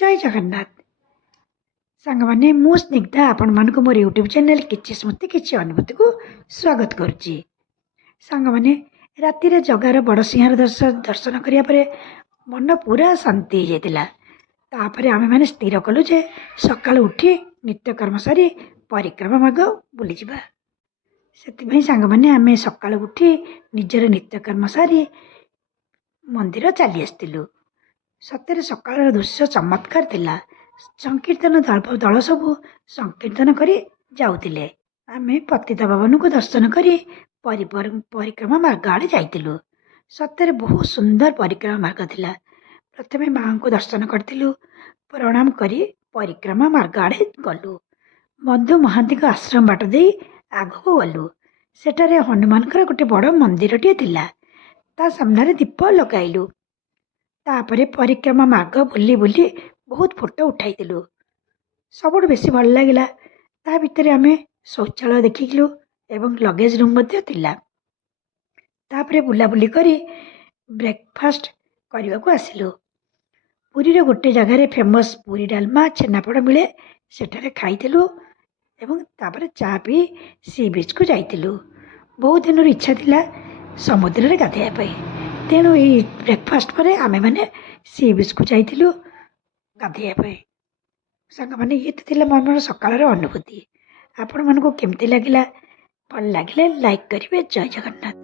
जय जगन्नाथ सांग मैंने मु स्निग्धा आपण मानक मोर यूट्यूब चैनल किछि स्मृति किछि अनुभूति को स्वागत करुच्ची। सांग मैंने राति रे जगार बड़ सिंहार दर्शन करिया परे मन पूरा शांति हो जाता। तापर आमे माने स्थिर कलु जे सकाल उठी नित्यकर्म सारी परिक्रमा मार्ग बुली जिबा। सेतिपई सांग माने आमे सकाल उठी निजर नित्यकर्म सारी मंदिर चली आसतिलु। सତରେ ସକାଳର ଦୃଶ୍ୟ ଚମତ୍କାର ଥିଲା। ସଂକୀର୍ତ୍ତନ ଦଳ ସବୁ ସଂକୀର୍ତ୍ତନ କରି ଯାଉଥିଲେ। ଆମେ ପତିତ ପାବନକୁ ଦର୍ଶନ କରି ପରିକ୍ରମା ମାର୍ଗ ଆଡ଼େ ଯାଇଥିଲୁ। ସତରେ ବହୁତ ସୁନ୍ଦର ପରିକ୍ରମା ମାର୍ଗ ଥିଲା। ପ୍ରଥମେ ମାଙ୍କୁ ଦର୍ଶନ କରିଥିଲୁ, ପ୍ରଣାମ କରି ପରିକ୍ରମା ମାର୍ଗ ଆଡ଼େ ଗଲୁ। ମଧୁ ମହାନ୍ତିଙ୍କ ଆଶ୍ରମ ବାଟ ଦେଇ ଆଗକୁ ଗଲୁ। ସେଠାରେ ହନୁମାନଙ୍କର ଗୋଟେ ବଡ଼ ମନ୍ଦିରଟିଏ ଥିଲା। ତା ସାମ୍ନାରେ ଦୀପ ଲଗାଇଲୁ। तापरे परिक्रमा मार्ग बुली बुली बहुत फोटो उठाइलु। सबुठ बेसी भल लगिला ता भितर आमे शौचालय देखिलु एवं लगेज रूम मध्य थिला। तापरे बुलाबुली करी ब्रेकफास्ट करने को आसिलु। पुरी रे गोटे जगह फेमस पुरी डालमा छेनापोड़ मिले, सेठारे खाइलु एवं तापरे चा पी सी बीच को जाइलु। बहुत दिन इच्छा थिला समुद्र रे गाधेया पई, तेणु ये ब्रेकफास्ट पर आमे माने सी बीच को जाइलु गाधेया। सांग मैंने ये तो मोर सकाल अनुभूति। आपण मानक केमती लगिला? भल लगे लाइक करेंगे। जय जगन्नाथ।